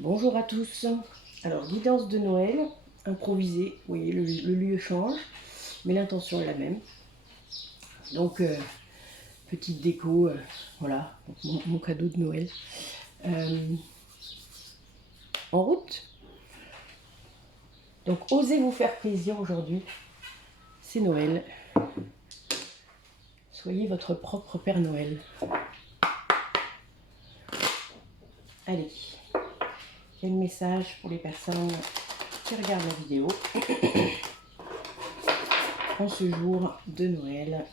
Bonjour à tous. Alors, guidance de Noël, improvisée. Vous voyez, le lieu change, mais l'intention est la même. Donc, petite déco, voilà, mon cadeau de Noël. En route. Donc, osez vous faire plaisir aujourd'hui. C'est Noël. Soyez votre propre Père Noël. Allez, quel message pour les personnes qui regardent la vidéo en ce jour de Noël.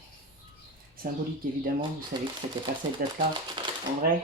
Symbolique évidemment, vous savez que c'était pas cette date-là en vrai.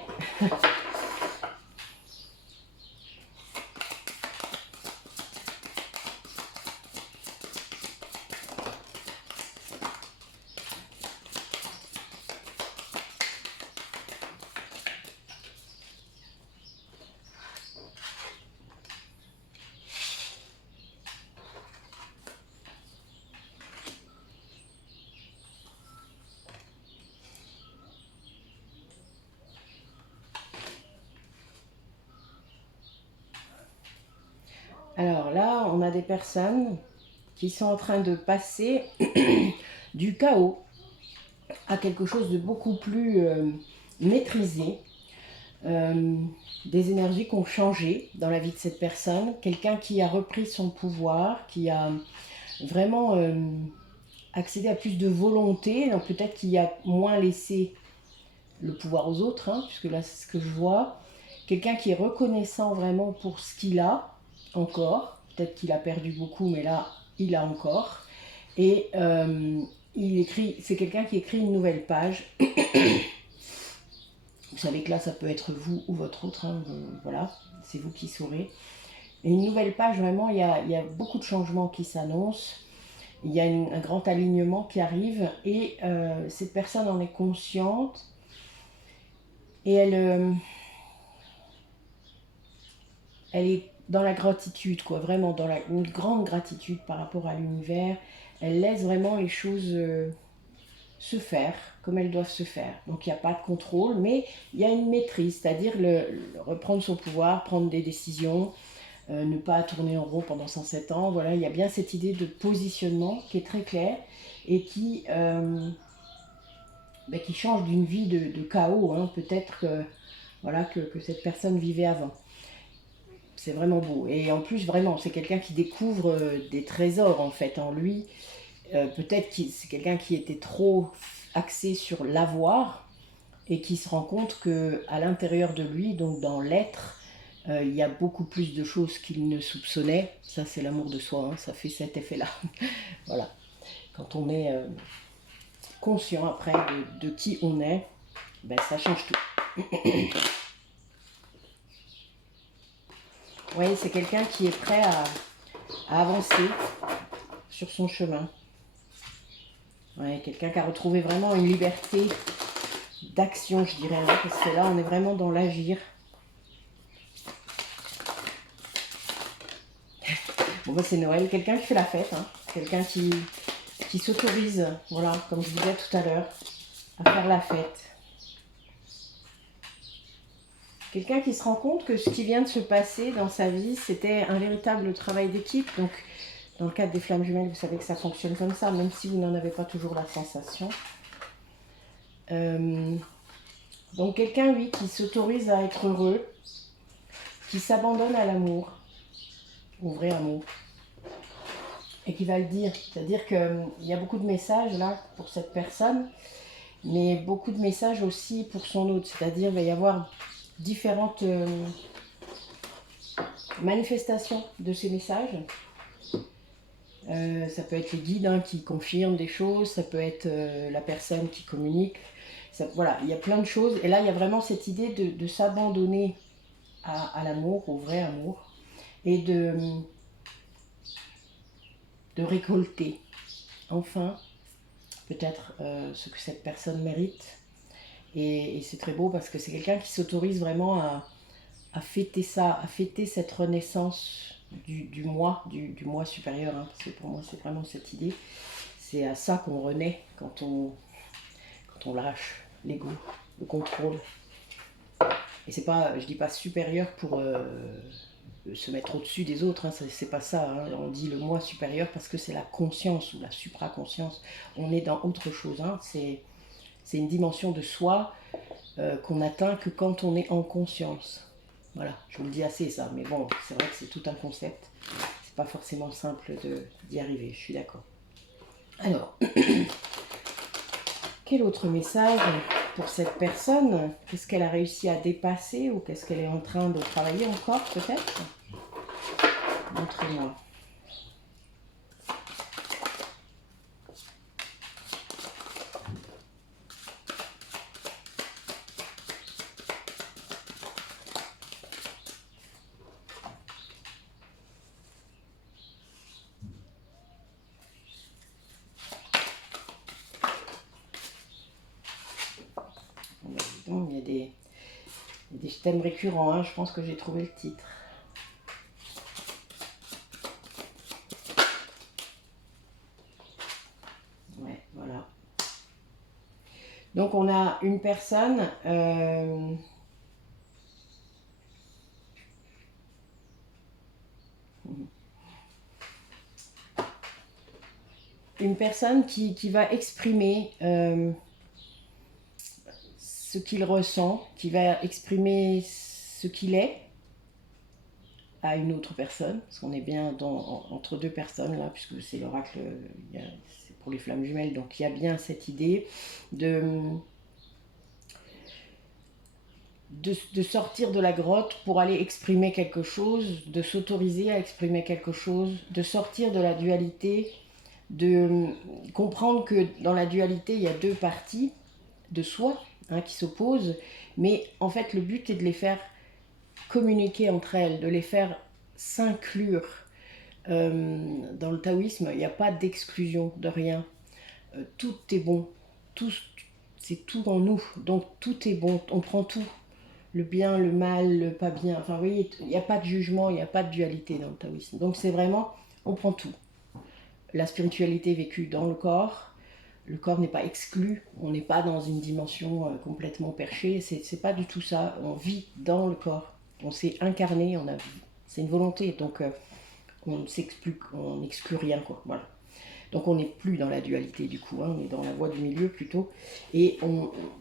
Alors là, on a des personnes qui sont en train de passer du chaos à quelque chose de beaucoup plus maîtrisé. Des énergies qui ont changé dans la vie de cette personne. Quelqu'un qui a repris son pouvoir, qui a vraiment accédé à plus de volonté. Donc peut-être qu'il a moins laissé le pouvoir aux autres, hein, puisque là c'est ce que je vois. Quelqu'un qui est reconnaissant vraiment pour ce qu'il a encore. Peut-être qu'il a perdu beaucoup, mais là il a encore. Et c'est quelqu'un qui écrit une nouvelle page. Vous savez que là ça peut être vous ou votre autre, hein, voilà, c'est vous qui saurez. Et une nouvelle page, vraiment, il y a beaucoup de changements qui s'annoncent. Il y a un grand alignement qui arrive et cette personne en est consciente et elle est dans la gratitude, quoi, vraiment dans une grande gratitude par rapport à l'univers. Elle laisse vraiment les choses se faire comme elles doivent se faire. Donc il n'y a pas de contrôle, mais il y a une maîtrise, c'est-à-dire reprendre son pouvoir, prendre des décisions, ne pas tourner en rond pendant 107 ans. Voilà, il y a bien cette idée de positionnement qui est très claire et qui change d'une vie de chaos, hein, peut-être que, voilà, que cette personne vivait avant. C'est vraiment beau. Et en plus, vraiment, c'est quelqu'un qui découvre des trésors en fait en lui. Peut-être que c'est quelqu'un qui était trop axé sur l'avoir et qui se rend compte qu'à l'intérieur de lui, donc dans l'être, il y a beaucoup plus de choses qu'il ne soupçonnait. Ça, c'est l'amour de soi, hein, ça fait cet effet-là. Voilà. Quand on est conscient après de qui on est, ben, ça change tout. Vous voyez, c'est quelqu'un qui est prêt à avancer sur son chemin. Ouais, quelqu'un qui a retrouvé vraiment une liberté d'action, je dirais, hein, parce que là, on est vraiment dans l'agir. Bon, bah, c'est Noël, quelqu'un qui fait la fête, hein, quelqu'un qui s'autorise, voilà, comme je disais tout à l'heure, à faire la fête. Quelqu'un qui se rend compte que ce qui vient de se passer dans sa vie, c'était un véritable travail d'équipe. Donc, dans le cadre des flammes jumelles, vous savez que ça fonctionne comme ça, même si vous n'en avez pas toujours la sensation. Donc, quelqu'un, oui, qui s'autorise à être heureux, qui s'abandonne à l'amour, au vrai amour, et qui va le dire. C'est-à-dire qu'il y a beaucoup de messages là pour cette personne, mais beaucoup de messages aussi pour son autre. C'est-à-dire qu'il va y avoir différentes manifestations de ces messages. Ça peut être les guides, hein, qui confirment des choses, ça peut être la personne qui communique. Ça, voilà, il y a plein de choses. Et là, il y a vraiment cette idée de s'abandonner à l'amour, au vrai amour, et de récolter enfin peut-être ce que cette personne mérite. Et c'est très beau parce que c'est quelqu'un qui s'autorise vraiment à fêter ça, à fêter cette renaissance du moi, du moi supérieur, hein, parce que pour moi c'est vraiment cette idée. C'est à ça qu'on renaît quand on lâche l'ego, le contrôle, Et c'est pas, je dis pas supérieur pour se mettre au-dessus des autres, hein, c'est pas ça. Hein. On dit le moi supérieur parce que c'est la conscience ou la supraconscience. On est dans autre chose. Hein. C'est une dimension de soi qu'on atteint que quand on est en conscience. Voilà, je vous le dis assez ça, mais bon, c'est vrai que c'est tout un concept. C'est pas forcément simple d'y arriver, je suis d'accord. Alors, quel autre message pour cette personne? Qu'est-ce qu'elle a réussi à dépasser ou qu'est-ce qu'elle est en train de travailler encore peut-être? Montrez-moi. Donc, il y a des thèmes récurrents, hein. Je pense que j'ai trouvé le titre. Ouais, voilà. Donc on a une personne qui va exprimer ce qu'il ressent, qui va exprimer ce qu'il est à une autre personne, parce qu'on est bien entre deux personnes là, puisque c'est l'oracle, c'est pour les flammes jumelles, donc il y a bien cette idée de sortir de la grotte pour aller exprimer quelque chose, de s'autoriser à exprimer quelque chose, de sortir de la dualité, de comprendre que dans la dualité, il y a deux parties de soi hein, qui s'opposent, mais en fait, le but est de les faire communiquer entre elles, de les faire s'inclure. Dans le taoïsme, il n'y a pas d'exclusion de rien. Tout est bon. Tout, c'est tout en nous. Donc tout est bon. On prend tout. Le bien, le mal, le pas bien. Enfin, vous voyez, il n'y a pas de jugement, il n'y a pas de dualité dans le taoïsme. Donc c'est vraiment, on prend tout. La spiritualité est vécue dans le corps. Le corps n'est pas exclu. On n'est pas dans une dimension complètement perchée. C'est pas du tout ça. On vit dans le corps. On s'est incarné. C'est une volonté. Donc on n'exclut rien, quoi. Voilà. Donc on n'est plus dans la dualité du coup, hein, on est dans la voie du milieu plutôt. Et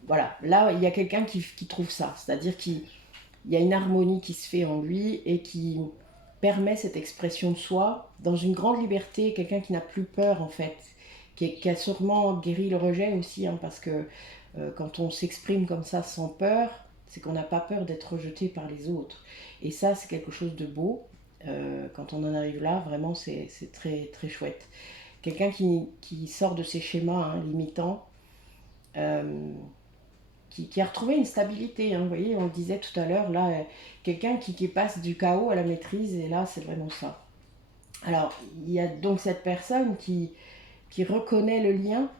voilà, là il y a quelqu'un qui trouve ça, c'est-à-dire qu'il y a une harmonie qui se fait en lui et qui permet cette expression de soi dans une grande liberté, quelqu'un qui n'a plus peur en fait, qui a sûrement guéri le rejet aussi, hein, parce que quand on s'exprime comme ça sans peur, c'est qu'on n'a pas peur d'être rejeté par les autres. Et ça c'est quelque chose de beau. Quand on en arrive là, vraiment c'est très, très chouette. Quelqu'un qui sort de ses schémas hein, limitants, qui a retrouvé une stabilité. Hein, vous voyez, on le disait tout à l'heure, là, quelqu'un qui passe du chaos à la maîtrise, et là, c'est vraiment ça. Alors, il y a donc cette personne qui reconnaît le lien,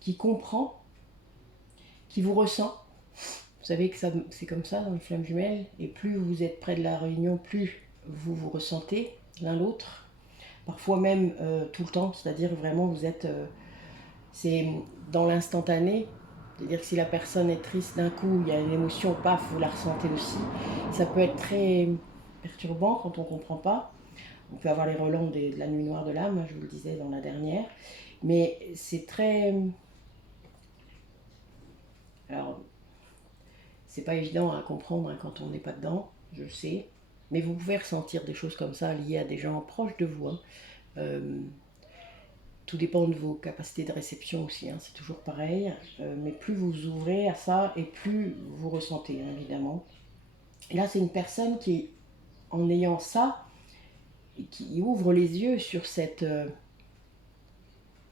qui comprend, qui vous ressent. Vous savez que c'est comme ça dans les flammes jumelles, et plus vous êtes près de la réunion, plus vous vous ressentez l'un l'autre. Parfois même tout le temps, c'est-à-dire vraiment vous êtes... c'est dans l'instantané, c'est-à-dire que si la personne est triste d'un coup, il y a une émotion, paf, vous la ressentez aussi. Ça peut être très perturbant quand on ne comprend pas. On peut avoir les relents de la nuit noire de l'âme, je vous le disais dans la dernière. Mais c'est très... Alors, c'est pas évident à comprendre hein, quand on n'est pas dedans, je le sais. Mais vous pouvez ressentir des choses comme ça liées à des gens proches de vous. Hein. Tout dépend de vos capacités de réception aussi, hein, c'est toujours pareil. Mais plus vous ouvrez à ça et plus vous ressentez, hein, évidemment. Et là, c'est une personne qui, en ayant ça, qui ouvre les yeux sur cette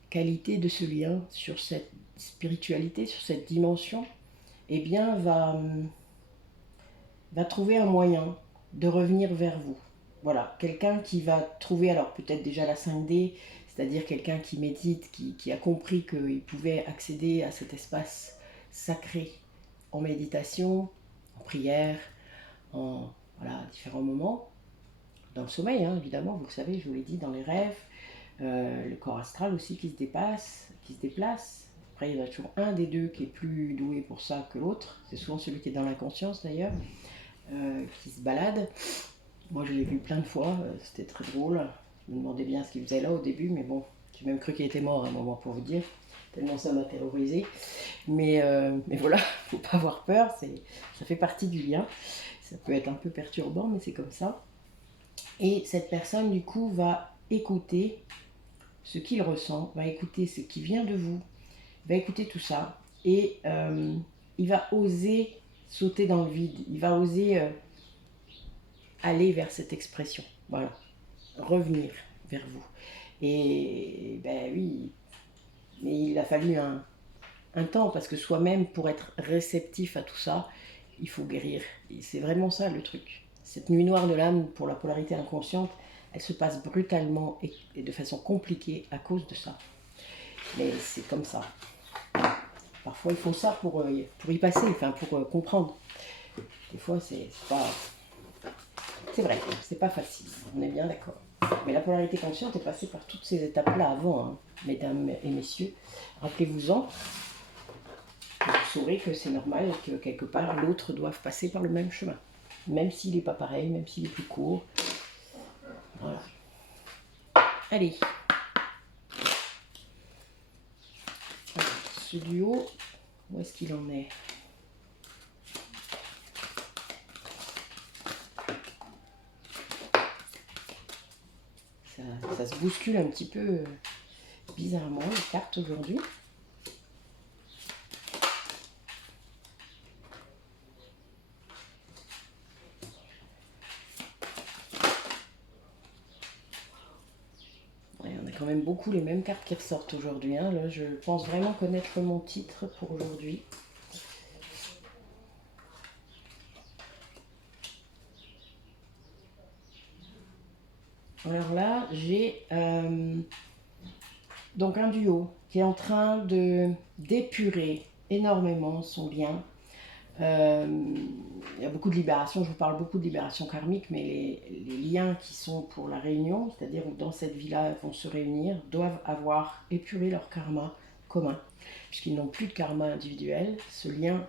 qualité de ce lien, sur cette spiritualité, sur cette dimension, eh bien, va trouver un moyen de revenir vers vous. Voilà, quelqu'un qui va trouver, alors peut-être déjà la 5D, c'est-à-dire quelqu'un qui médite, qui a compris qu'il pouvait accéder à cet espace sacré en méditation, en prière, en voilà, différents moments, dans le sommeil, hein, évidemment, vous le savez, je vous l'ai dit, dans les rêves, le corps astral aussi qui se déplace, Après, il y en a toujours un des deux qui est plus doué pour ça que l'autre. C'est souvent celui qui est dans l'inconscience d'ailleurs, qui se balade. Moi, je l'ai vu plein de fois, c'était très drôle. Je me demandais bien ce qu'il faisait là au début, mais bon, j'ai même cru qu'il était mort à un moment pour vous dire, tellement ça m'a terrorisé. Mais voilà, faut pas avoir peur, ça fait partie du lien. Ça peut être un peu perturbant, mais c'est comme ça. Et cette personne, du coup, va écouter ce qu'il ressent, va écouter ce qui vient de vous, va écouter tout ça, et il va oser sauter dans le vide, il va oser aller vers cette expression, voilà, revenir vers vous. Et ben oui, mais il a fallu un temps, parce que soi-même, pour être réceptif à tout ça, il faut guérir. Et c'est vraiment ça le truc. Cette nuit noire de l'âme pour la polarité inconsciente, elle se passe brutalement et de façon compliquée à cause de ça. Mais c'est comme ça. Parfois il faut ça pour y passer, enfin pour comprendre. Des fois c'est pas... C'est vrai, c'est pas facile, on est bien d'accord. Mais la polarité consciente est passée par toutes ces étapes-là avant, hein, mesdames et messieurs. Rappelez-vous-en. Vous saurez que c'est normal et que quelque part l'autre doive passer par le même chemin. Même s'il n'est pas pareil, même s'il est plus court. Voilà. Allez. Alors, ce duo, où est-ce qu'il en est? Ça se bouscule un petit peu bizarrement, les cartes aujourd'hui. Ouais, on a quand même beaucoup les mêmes cartes qui ressortent aujourd'hui. Hein. Là, je pense vraiment connaître mon titre pour aujourd'hui. Alors là, j'ai donc un duo qui est en train d'épurer énormément son lien. Il y a beaucoup de libération, je vous parle beaucoup de libération karmique, mais les liens qui sont pour la réunion, c'est-à-dire où dans cette vie-là vont se réunir, doivent avoir épuré leur karma commun, puisqu'ils n'ont plus de karma individuel. Ce lien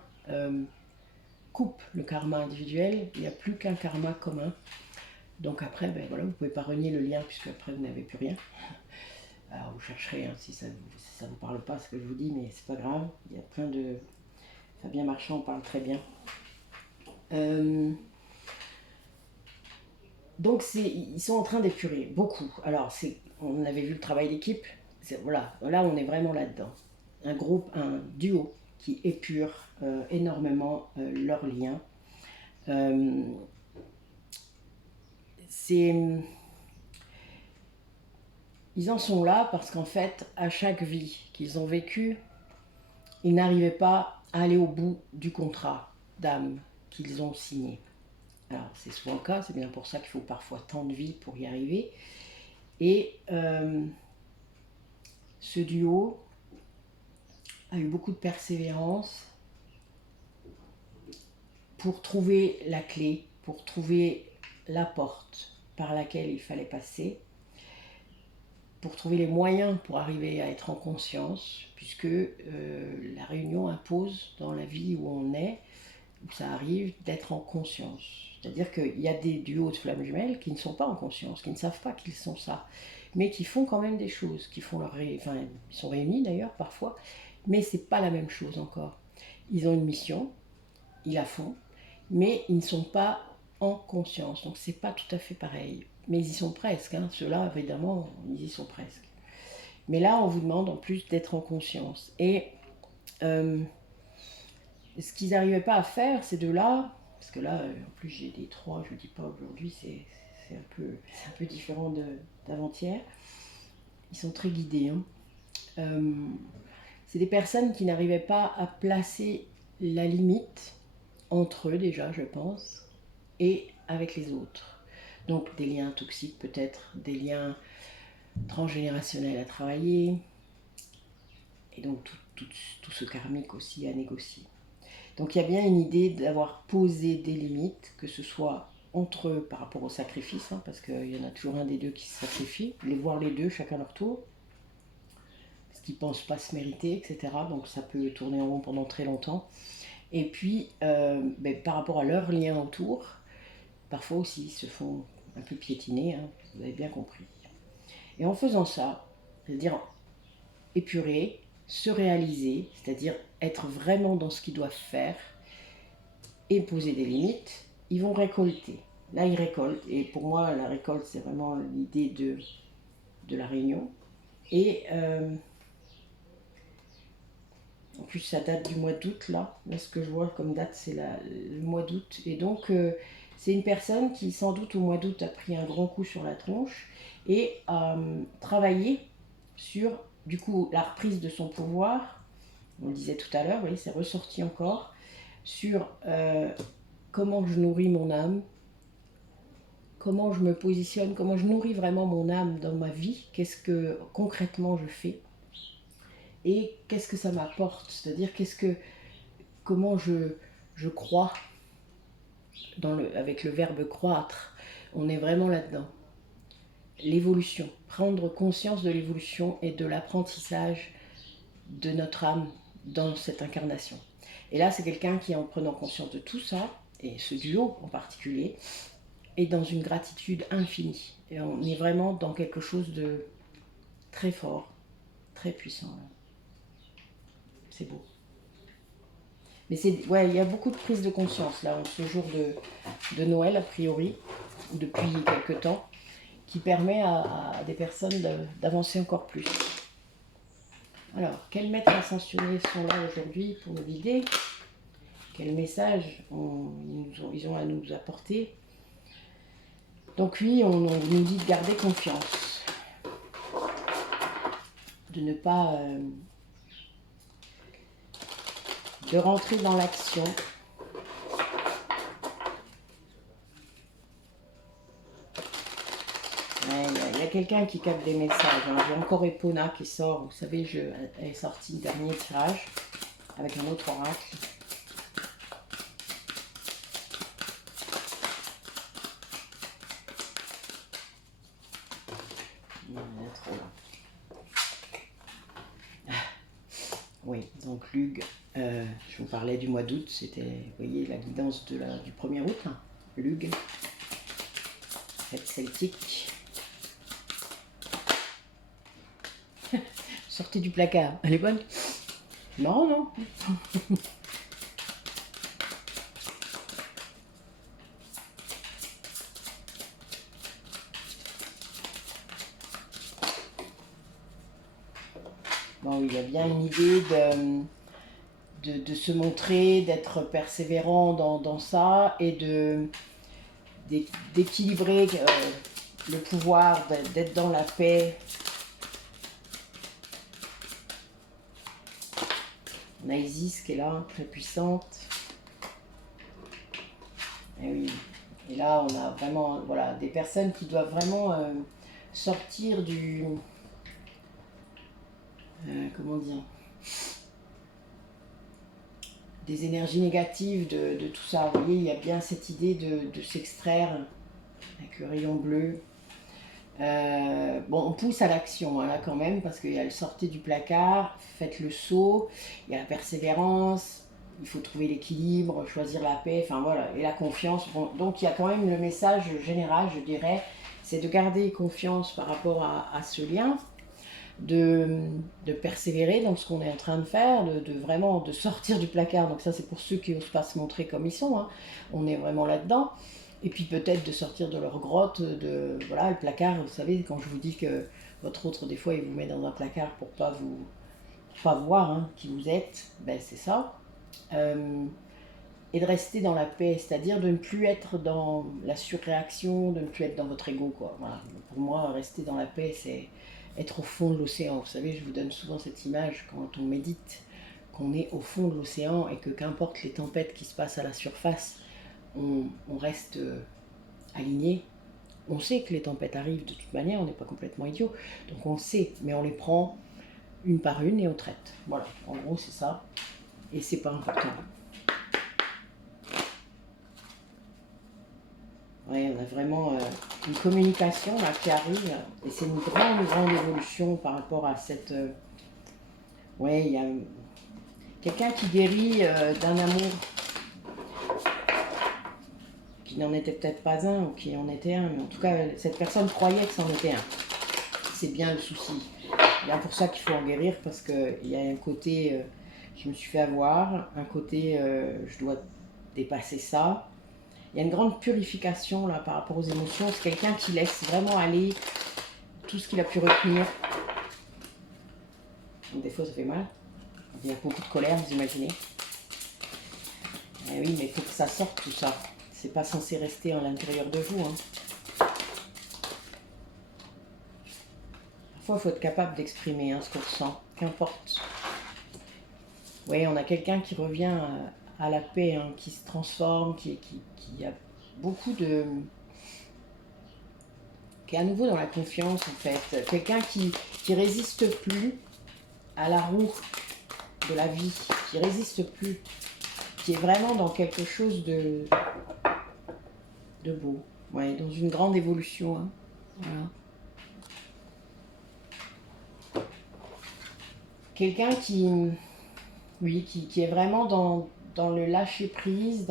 coupe le karma individuel, il n'y a plus qu'un karma commun. Donc après, ben voilà, vous ne pouvez pas renier le lien, puisque après vous n'avez plus rien. Alors vous chercherez hein, si ça ne vous parle pas ce que je vous dis, mais c'est pas grave, il y a plein de... Fabien Marchand parle très bien. Donc ils sont en train d'épurer beaucoup. Alors on avait vu le travail d'équipe. Voilà, là on est vraiment là-dedans. Un groupe, un duo qui épure énormément leurs liens. Ils en sont là parce qu'en fait, à chaque vie qu'ils ont vécue, ils n'arrivaient pas à aller au bout du contrat d'âme qu'ils ont signé. Alors c'est souvent le cas, c'est bien pour ça qu'il faut parfois tant de vies pour y arriver. Et ce duo a eu beaucoup de persévérance pour trouver la clé, pour trouver la porte par laquelle il fallait passer, pour trouver les moyens pour arriver à être en conscience, puisque la réunion impose dans la vie où on est, où ça arrive, d'être en conscience. C'est-à-dire qu'il y a des duos de flammes jumelles qui ne sont pas en conscience, qui ne savent pas qu'ils sont ça, mais qui font quand même des choses, qui font enfin, ils sont réunis d'ailleurs parfois, mais c'est pas la même chose encore. Ils ont une mission, ils la font, mais ils ne sont pas en conscience, donc c'est pas tout à fait pareil. Mais ils y sont presque, hein. Ceux-là évidemment, ils y sont presque. Mais là, on vous demande en plus d'être en conscience. Et ce qu'ils n'arrivaient pas à faire, ces deux-là, parce que là, en plus j'ai des trois, je ne dis pas aujourd'hui, c'est un peu différent d'avant-hier. Ils sont très guidés. Hein. C'est des personnes qui n'arrivaient pas à placer la limite entre eux déjà, je pense, et avec les autres. Donc des liens toxiques peut-être, des liens transgénérationnels à travailler, et donc tout ce karmique aussi à négocier. Donc il y a bien une idée d'avoir posé des limites, que ce soit entre eux par rapport au sacrifice, hein, parce qu'il y en a toujours un des deux qui se sacrifie, voir les deux chacun leur tour. qu'ils ne pensent pas se mériter, etc. Donc ça peut tourner en rond pendant très longtemps. Et puis, par rapport à leurs liens autour, parfois aussi ils se font un peu piétiner, hein, vous avez bien compris. Et en faisant ça, c'est-à-dire épurer, se réaliser, c'est-à-dire être vraiment dans ce qu'ils doivent faire et poser des limites, ils vont récolter. Là, ils récoltent. Et pour moi, la récolte, c'est vraiment l'idée de la réunion. Et en plus, ça date du mois d'août, là. Là, ce que je vois comme date, c'est le mois d'août. Et donc, c'est une personne qui, sans doute, au mois d'août, a pris un grand coup sur la tronche et a travaillé sur, du coup, la reprise de son pouvoir. On le disait tout à l'heure, oui, c'est ressorti encore, sur comment je nourris mon âme, comment je me positionne, comment je nourris vraiment mon âme dans ma vie, qu'est-ce que concrètement je fais et qu'est-ce que ça m'apporte, c'est-à-dire comment je crois avec le verbe croître, on est vraiment là-dedans. L'évolution, prendre conscience de l'évolution et de l'apprentissage de notre âme dans cette incarnation. Et là, c'est quelqu'un qui, en prenant conscience de tout ça, et ce duo en particulier, est dans une gratitude infinie. Et on est vraiment dans quelque chose de très fort, très puissant. C'est beau. Mais ouais, il y a beaucoup de prise de conscience là, en ce jour de Noël, a priori, depuis quelque temps, qui permet à des personnes d'avancer encore plus. Alors, quels maîtres ascensionnés sont là aujourd'hui pour nous guider? Quel message ils ont à nous apporter? Donc oui, on nous dit de garder confiance, de ne pas... de rentrer dans l'action. Il y a quelqu'un qui capte des messages. Hein. J'ai encore Epona qui sort. Vous savez, elle est sortie le dernier tirage avec un autre oracle. Oui, donc Lug, je vous parlais du mois d'août, c'était, vous voyez, la guidance du 1er août, hein. Lug, fête celtique. Sortez du placard, elle est bonne? Non, non. Bon, il y a bien une idée de se montrer, d'être persévérant dans ça et d'équilibrer le pouvoir, d'être dans la paix. On a Isis qui est là, très puissante. Et oui. Et là, on a vraiment voilà, des personnes qui doivent vraiment sortir du... comment dire, des énergies négatives de tout ça. Vous voyez, il y a bien cette idée de s'extraire avec le rayon bleu. Bon, on pousse à l'action hein, là quand même, parce qu'il y a le sortez du placard, faites le saut, il y a la persévérance, il faut trouver l'équilibre, choisir la paix, enfin voilà, et la confiance. Bon, donc il y a quand même le message général, je dirais, c'est de garder confiance par rapport à ce lien, de persévérer dans ce qu'on est en train de faire, de vraiment de sortir du placard. Donc ça c'est pour ceux qui n'osent pas se montrer comme ils sont, hein. On est vraiment là-dedans. Et puis peut-être de sortir de leur grotte, voilà, le placard, vous savez, quand je vous dis que votre autre, des fois, il vous met dans un placard pour pas voir hein, qui vous êtes, ben c'est ça. Et de rester dans la paix, c'est-à-dire de ne plus être dans la surréaction, de ne plus être dans votre ego, quoi. Voilà. Pour moi, rester dans la paix, c'est être au fond de l'océan. Vous savez, je vous donne souvent cette image quand on médite, qu'on est au fond de l'océan et que qu'importe les tempêtes qui se passent à la surface, on reste aligné. On sait que les tempêtes arrivent de toute manière, on n'est pas complètement idiot. Donc on sait, mais on les prend une par une et on traite. Voilà, en gros c'est ça. Et c'est pas important. Ouais, on a vraiment une communication là, qui arrive. Et c'est une grande évolution par rapport à cette Ouais, il y a quelqu'un qui guérit d'un amour qui n'en était peut-être pas un ou qui en était un, mais en tout cas, cette personne croyait que c'en était un. C'est bien le souci. C'est bien pour ça qu'il faut en guérir, parce qu'il y a un côté, je me suis fait avoir, un côté, je dois dépasser ça. Il y a une grande purification là par rapport aux émotions. C'est quelqu'un qui laisse vraiment aller tout ce qu'il a pu retenir. Donc, des fois, ça fait mal. Il y a beaucoup de colère, vous imaginez. Eh oui, mais il faut que ça sorte tout ça. C'est pas censé rester à l'intérieur de vous. Hein. Parfois, il faut être capable d'exprimer ce qu'on ressent, qu'importe. Oui, on a quelqu'un qui revient à la paix, hein, qui se transforme, qui a beaucoup de... qui est à nouveau dans la confiance, en fait. Quelqu'un qui résiste plus à la roue de la vie, qui résiste plus, qui est vraiment dans quelque chose de beau. Ouais, dans une grande évolution. Hein. Voilà. Quelqu'un oui, qui est vraiment dans le lâcher prise,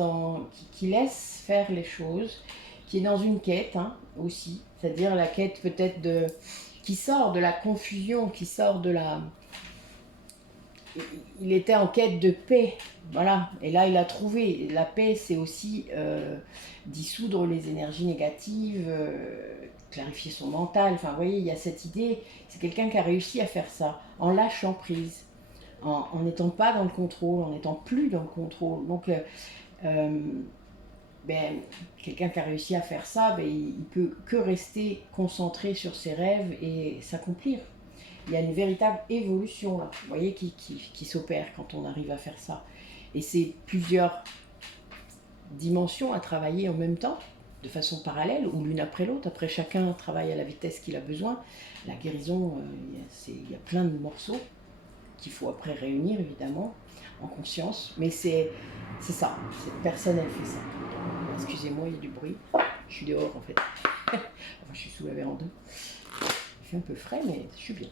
qui laisse faire les choses, qui est dans une quête hein, aussi, c'est-à-dire la quête peut-être qui sort de la confusion, qui sort de la... Il était en quête de paix, voilà, et là il a trouvé. La paix, c'est aussi dissoudre les énergies négatives, clarifier son mental, enfin vous voyez, il y a cette idée, c'est quelqu'un qui a réussi à faire ça, en lâchant prise. En n'étant pas dans le contrôle, en n'étant plus dans le contrôle. Donc, ben, quelqu'un qui a réussi à faire ça, ben, il peut que rester concentré sur ses rêves et s'accomplir. Il y a une véritable évolution, là, vous voyez, qui s'opère quand on arrive à faire ça. Et c'est plusieurs dimensions à travailler en même temps, de façon parallèle, ou l'une après l'autre. Après, chacun travaille à la vitesse qu'il a besoin. La guérison, il y a plein de morceaux qu'il faut après réunir évidemment en conscience, mais c'est ça, cette personne elle fait ça. Excusez-moi, il y a du bruit, je suis dehors en fait, enfin, je suis sous la véranda, il fait un peu frais mais je suis bien.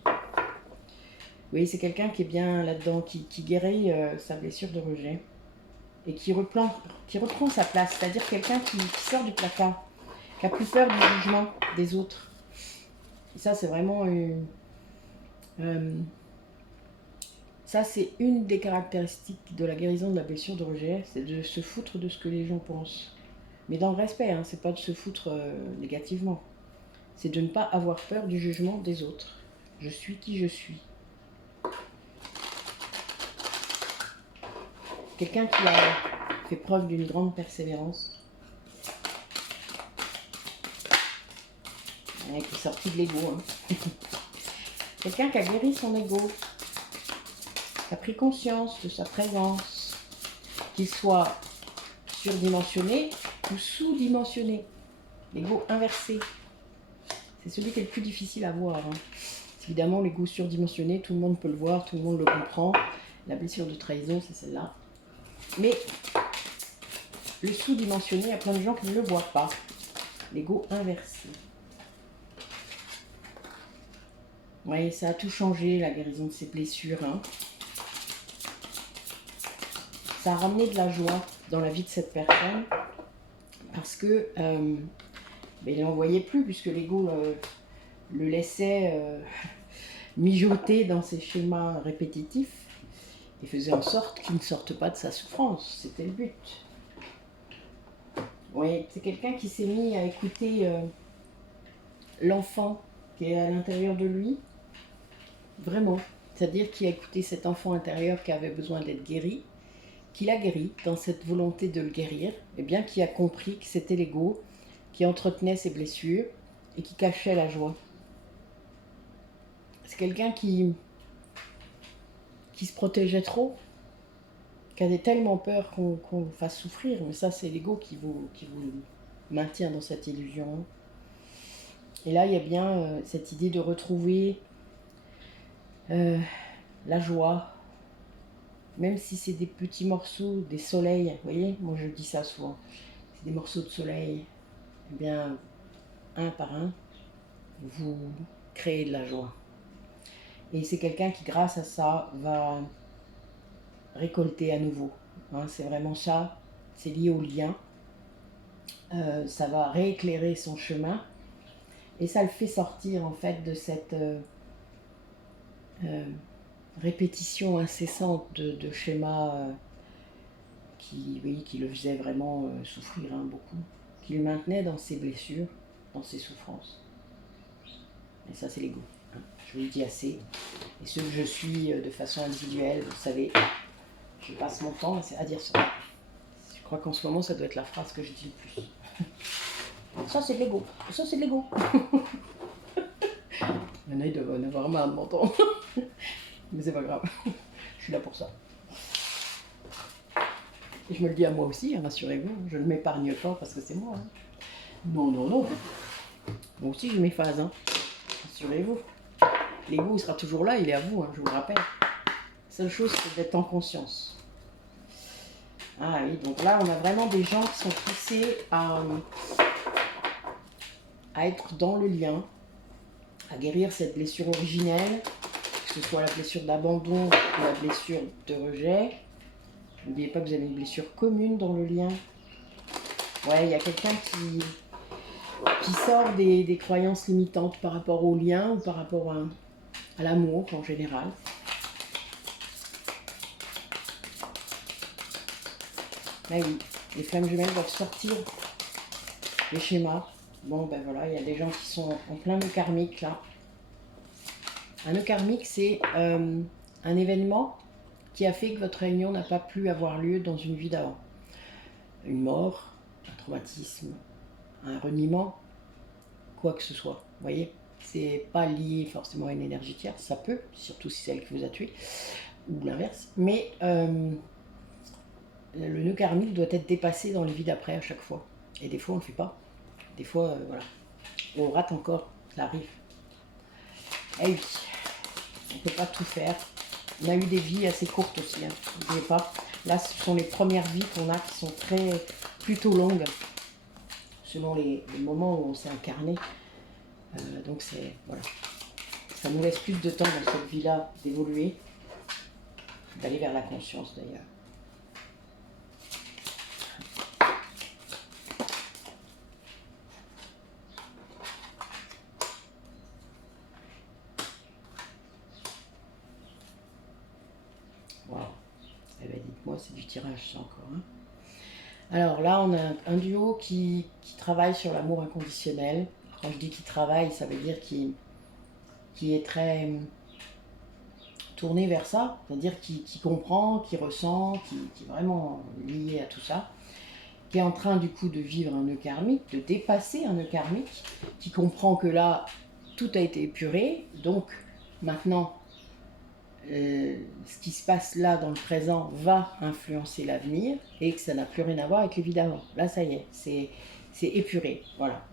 Oui, c'est quelqu'un qui est bien là-dedans, qui guérit sa blessure de rejet et qui reprend sa place, c'est-à-dire quelqu'un qui sort du placard, qui a plus peur du jugement des autres. Et ça c'est vraiment ça, c'est une des caractéristiques de la guérison de la blessure de rejet, c'est de se foutre de ce que les gens pensent. Mais dans le respect, hein, c'est pas de se foutre négativement. C'est de ne pas avoir peur du jugement des autres. Je suis qui je suis. Quelqu'un qui a fait preuve d'une grande persévérance, qui est sorti de l'ego. Hein. Quelqu'un qui a guéri son ego, qui a pris conscience de sa présence, qu'il soit surdimensionné ou sous-dimensionné. L'ego inversé. C'est celui qui est le plus difficile à voir. Hein. Évidemment, l'ego surdimensionné, tout le monde peut le voir, tout le monde le comprend. La blessure de trahison, c'est celle-là. Mais le sous-dimensionné, il y a plein de gens qui ne le voient pas. L'ego inversé. Oui, ça a tout changé, la guérison de ces blessures. Hein. Ça a ramené de la joie dans la vie de cette personne. Parce que il n'en voyait plus, puisque l'ego le laissait mijoter dans ses schémas répétitifs et faisait en sorte qu'il ne sorte pas de sa souffrance. C'était le but. Oui, c'est quelqu'un qui s'est mis à écouter l'enfant qui est à l'intérieur de lui, vraiment. C'est-à-dire qu'il a écouté cet enfant intérieur qui avait besoin d'être guéri, qu'il a guéri dans cette volonté de le guérir, et bien qui a compris que c'était l'ego qui entretenait ses blessures et qui cachait la joie. C'est quelqu'un qui se protégeait trop, qui avait tellement peur qu'on le fasse souffrir, mais ça c'est l'ego qui vous maintient dans cette illusion. Et là il y a bien cette idée de retrouver la joie, même si c'est des petits morceaux, des soleils, vous voyez, moi je dis ça souvent, c'est des morceaux de soleil, eh bien un par un, vous créez de la joie. Et c'est quelqu'un qui, grâce à ça, va récolter à nouveau. Hein, c'est vraiment ça, c'est lié au lien. Ça va rééclairer son chemin et ça le fait sortir en fait de cette répétition incessante de schémas qui le faisaient vraiment souffrir beaucoup, qui le maintenaient dans ses blessures, dans ses souffrances. Et ça, c'est l'ego. Hein. Je vous le dis assez. Et ce que je suis de façon individuelle, vous savez, je passe mon temps à dire ça. Je crois qu'en ce moment, ça doit être la phrase que je dis le plus. Ça, c'est de l'ego. Ça, c'est de l'ego. Il y en a, ils doivent en avoir marre de m'entendre. Mais c'est pas grave. Je suis là pour ça. Et je me le dis à moi aussi, hein, rassurez-vous. Je ne m'épargne pas parce que c'est moi. Hein. Non, non, non. Moi aussi, j'ai mes phases. Hein. Rassurez-vous. L'ego, il sera toujours là, il est à vous, hein, je vous le rappelle. La seule chose, c'est d'être en conscience. Ah oui, donc là, on a vraiment des gens qui sont poussés à être dans le lien, à guérir cette blessure originelle, que ce soit la blessure d'abandon ou la blessure de rejet. N'oubliez pas que vous avez une blessure commune dans le lien. Ouais, il y a quelqu'un qui sort des croyances limitantes par rapport au lien ou par rapport à l'amour en général. Ah oui, les flammes jumelles doivent sortir les schémas. Bon, ben voilà, il y a des gens qui sont en plein nœud karmique là. Un nœud karmique, c'est un événement qui a fait que votre réunion n'a pas pu avoir lieu dans une vie d'avant. Une mort, un traumatisme, un reniement, quoi que ce soit. Vous voyez, c'est pas lié forcément à une énergie tierce, ça peut, surtout si c'est elle qui vous a tué, ou l'inverse. Mais le nœud karmique doit être dépassé dans les vies d'après à chaque fois. Et des fois, on ne le fait pas. Des fois, voilà, on rate encore, ça arrive. Eh oui, on ne peut pas tout faire. On a eu des vies assez courtes aussi, hein. N'oubliez pas. Là, ce sont les premières vies qu'on a qui sont plutôt longues, selon les moments où on s'est incarné. Donc c'est, voilà. Ça nous laisse plus de temps dans cette vie-là d'évoluer, d'aller vers la conscience d'ailleurs. Waouh. Eh bien, dites-moi, c'est du tirage, ça encore. Hein. Alors là, on a un duo qui travaille sur l'amour inconditionnel. Quand je dis qu'il travaille, ça veut dire qu'il est très tourné vers ça, c'est-à-dire qui comprend, qui ressent, qui est vraiment lié à tout ça, qui est en train du coup de vivre un nœud karmique, de dépasser un nœud karmique, qui comprend que là, tout a été épuré, donc maintenant, ce qui se passe là dans le présent va influencer l'avenir et que ça n'a plus rien à voir avec le vie d'avant. Là, ça y est, c'est épuré, voilà.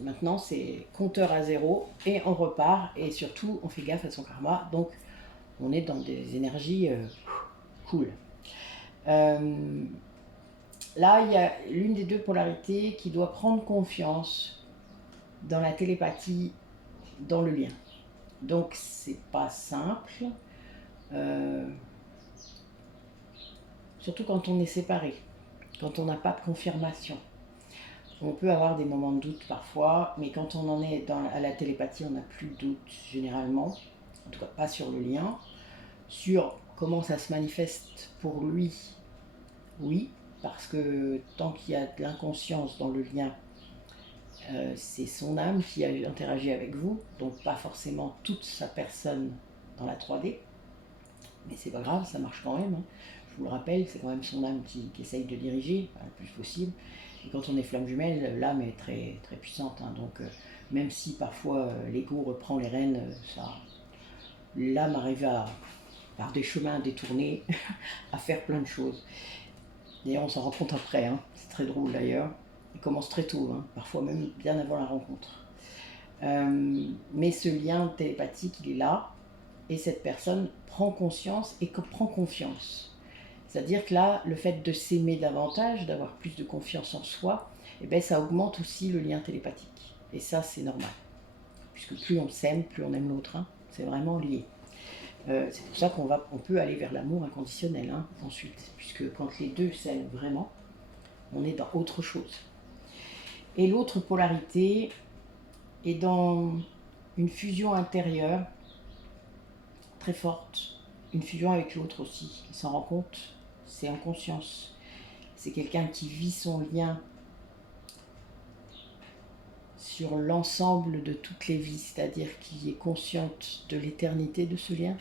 Maintenant, c'est compteur à zéro et on repart et surtout, on fait gaffe à son karma, donc on est dans des énergies cool. Là, il y a l'une des deux polarités qui doit prendre confiance dans la télépathie, dans le lien. Donc, c'est pas simple. Surtout quand on est séparé, quand on n'a pas de confirmation. On peut avoir des moments de doute parfois, mais quand on en est à la télépathie, on n'a plus de doute généralement, en tout cas pas sur le lien. Sur comment ça se manifeste pour lui, oui, parce que tant qu'il y a de l'inconscience dans le lien, c'est son âme qui a interagi avec vous, donc pas forcément toute sa personne dans la 3D, mais c'est pas grave, ça marche quand même. Hein. Je vous le rappelle, c'est quand même son âme qui essaye de diriger le plus possible. Et quand on est flamme jumelle, l'âme est très, très puissante. Hein. Donc même si parfois l'ego reprend les rênes, l'âme arrive par des chemins détournés à faire plein de choses. D'ailleurs, on s'en rend compte après. Hein. C'est très drôle d'ailleurs. Il commence très tôt, hein. Parfois même bien avant la rencontre. Mais ce lien télépathique, il est là. Et cette personne prend conscience et prend confiance. C'est-à-dire que là, le fait de s'aimer davantage, d'avoir plus de confiance en soi, eh ben, ça augmente aussi le lien télépathique. Et ça, c'est normal. Puisque plus on s'aime, plus on aime l'autre. Hein. C'est vraiment lié. C'est pour ça on peut aller vers l'amour inconditionnel hein, ensuite, puisque quand les deux s'aiment vraiment, on est dans autre chose. Et l'autre polarité est dans une fusion intérieure très forte, une fusion avec l'autre aussi, il s'en rend compte, c'est en conscience. C'est quelqu'un qui vit son lien sur l'ensemble de toutes les vies, c'est-à-dire qui est consciente de l'éternité de ce lien,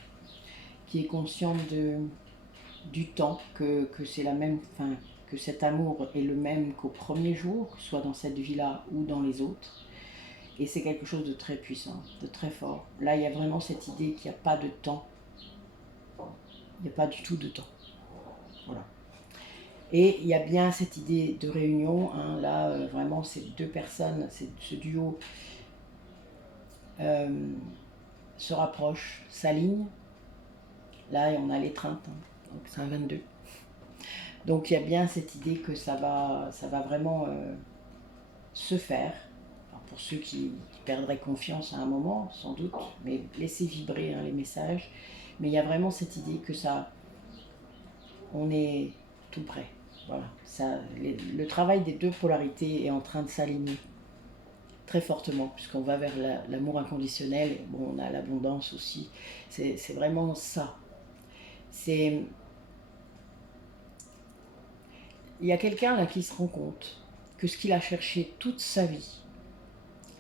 qui est consciente du temps, que c'est la même, enfin, que cet amour est le même qu'au premier jour, soit dans cette vie-là ou dans les autres. Et c'est quelque chose de très puissant, de très fort. Là, il y a vraiment cette idée qu'il n'y a pas de temps. Il n'y a pas du tout de temps. Voilà. Et il y a bien cette idée de réunion. Hein, là, vraiment, ces deux personnes, ce duo se rapprochent, s'alignent. Là, on a l'étreinte, hein, donc c'est un 22. Donc il y a bien cette idée que ça va vraiment se faire. Alors, pour ceux qui perdraient confiance à un moment, sans doute, mais laissez vibrer hein, les messages. Mais il y a vraiment cette idée que ça, on est tout près. Voilà, ça, le travail des deux polarités est en train de s'aligner très fortement, puisqu'on va vers l'amour inconditionnel. Bon, on a l'abondance aussi. C'est vraiment ça. Il y a quelqu'un là qui se rend compte que ce qu'il a cherché toute sa vie,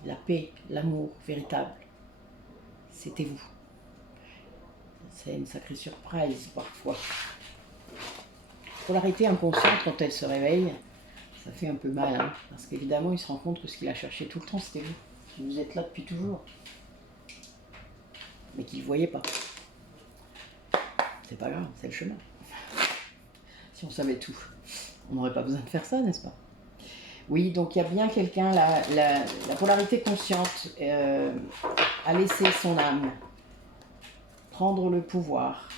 la paix, l'amour véritable, c'était vous. C'est une sacrée surprise parfois. Polarité inconsciente, quand elle se réveille, ça fait un peu mal, hein, parce qu'évidemment, il se rend compte que ce qu'il a cherché tout le temps, c'était vous. Vous êtes là depuis toujours. Mais qu'il ne voyait pas. C'est pas grave, c'est le chemin. Si on savait tout, on n'aurait pas besoin de faire ça, n'est-ce pas? Oui, donc il y a bien quelqu'un, la polarité consciente a laissé son âme prendre le pouvoir.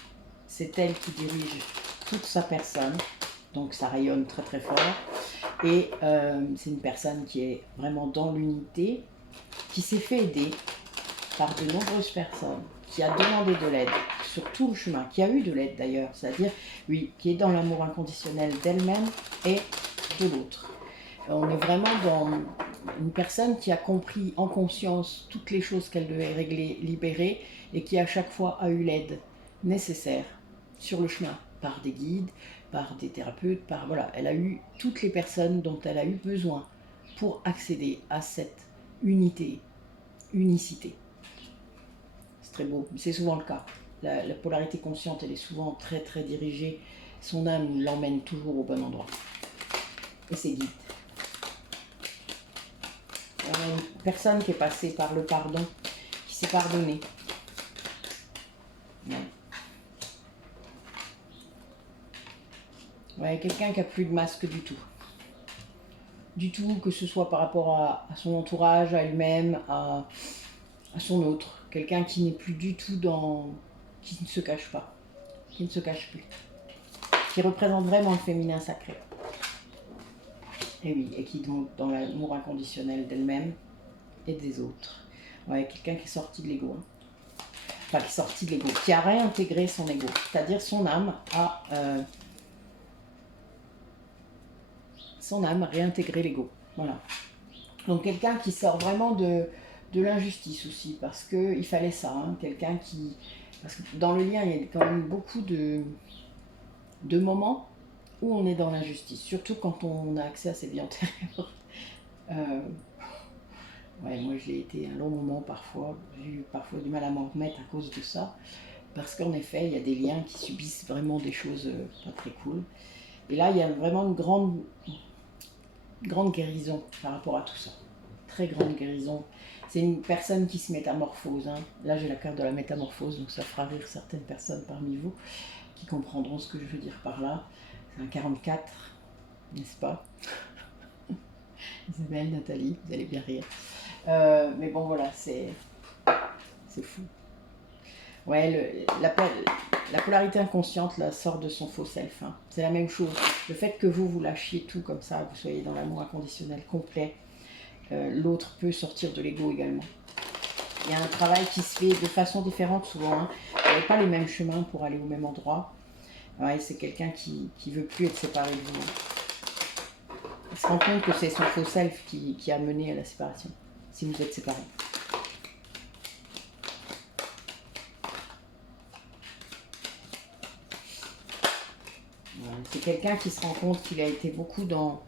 C'est elle qui dirige toute sa personne, donc ça rayonne très très fort. Et c'est une personne qui est vraiment dans l'unité, qui s'est fait aider par de nombreuses personnes, qui a demandé de l'aide sur tout le chemin, qui a eu de l'aide d'ailleurs, c'est-à-dire, oui, qui est dans l'amour inconditionnel d'elle-même et de l'autre. On est vraiment dans une personne qui a compris en conscience toutes les choses qu'elle devait régler, libérer, et qui à chaque fois a eu l'aide nécessaire sur le chemin, par des guides, par des thérapeutes, par voilà, elle a eu toutes les personnes dont elle a eu besoin pour accéder à cette unicité. C'est très beau, c'est souvent le cas. La polarité consciente, elle est souvent très très dirigée. Son âme l'emmène toujours au bon endroit. Et ses guides. Une personne qui est passée par le pardon, qui s'est pardonnée. Ouais. Ouais, quelqu'un qui n'a plus de masque du tout. Du tout, que ce soit par rapport à son entourage, à elle-même, à son autre. Quelqu'un qui n'est plus du tout dans... qui ne se cache pas, qui ne se cache plus. Qui représente vraiment le féminin sacré. Et oui, et qui donc dans l'amour inconditionnel d'elle-même et des autres. Ouais, quelqu'un qui est sorti de l'ego. Hein. Enfin, qui est sorti de l'ego, qui a réintégré son ego. C'est-à-dire son âme a réintégré l'ego. Voilà. Donc quelqu'un qui sort vraiment de l'injustice aussi, parce qu'il fallait ça. Hein, quelqu'un qui... Parce que dans le lien, il y a quand même beaucoup de moments où on est dans l'injustice, surtout quand on a accès à ses vies antérieures. Ouais, moi j'ai été un long moment parfois, j'ai eu parfois du mal à m'en remettre à cause de ça, parce qu'en effet il y a des liens qui subissent vraiment des choses pas très cool. Et là il y a vraiment une grande guérison par rapport à tout ça, très grande guérison. C'est une personne qui se métamorphose, hein. Là j'ai la carte de la métamorphose, donc ça fera rire certaines personnes parmi vous qui comprendront ce que je veux dire par là. C'est un 44, n'est-ce pas? Isabelle, Nathalie, vous allez bien rire. Mais bon voilà, c'est fou. Ouais, la polarité inconsciente là, sort de son faux self. Hein. C'est la même chose. Le fait que vous lâchiez tout comme ça, vous soyez dans l'amour inconditionnel complet, l'autre peut sortir de l'ego également. Il y a un travail qui se fait de façon différente souvent. Hein. Vous n'avez pas les mêmes chemins pour aller au même endroit. Ouais, c'est quelqu'un qui veut plus être séparé de vous. Il se rend compte que c'est son faux self qui a mené à la séparation, si vous êtes séparés. C'est quelqu'un qui se rend compte qu'il a été beaucoup dans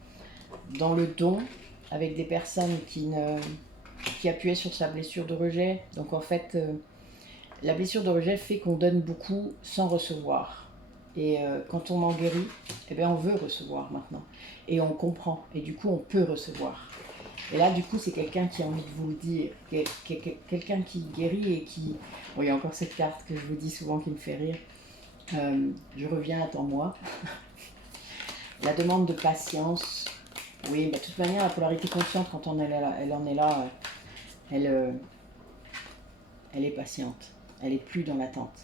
le don, avec des personnes qui appuyaient sur sa blessure de rejet. Donc en fait, la blessure de rejet fait qu'on donne beaucoup sans recevoir. Et quand on en guérit, eh bien, on veut recevoir maintenant. Et on comprend. Et du coup, on peut recevoir. Et là, du coup, c'est quelqu'un qui a envie de vous le dire. Quelqu'un qui guérit et qui... Bon, il y a encore cette carte que je vous dis souvent qui me fait rire. Je reviens, attends-moi. La demande de patience. Oui, bah, de toute manière, la polarité consciente, quand elle en est là, elle est patiente. Elle est plus dans l'attente.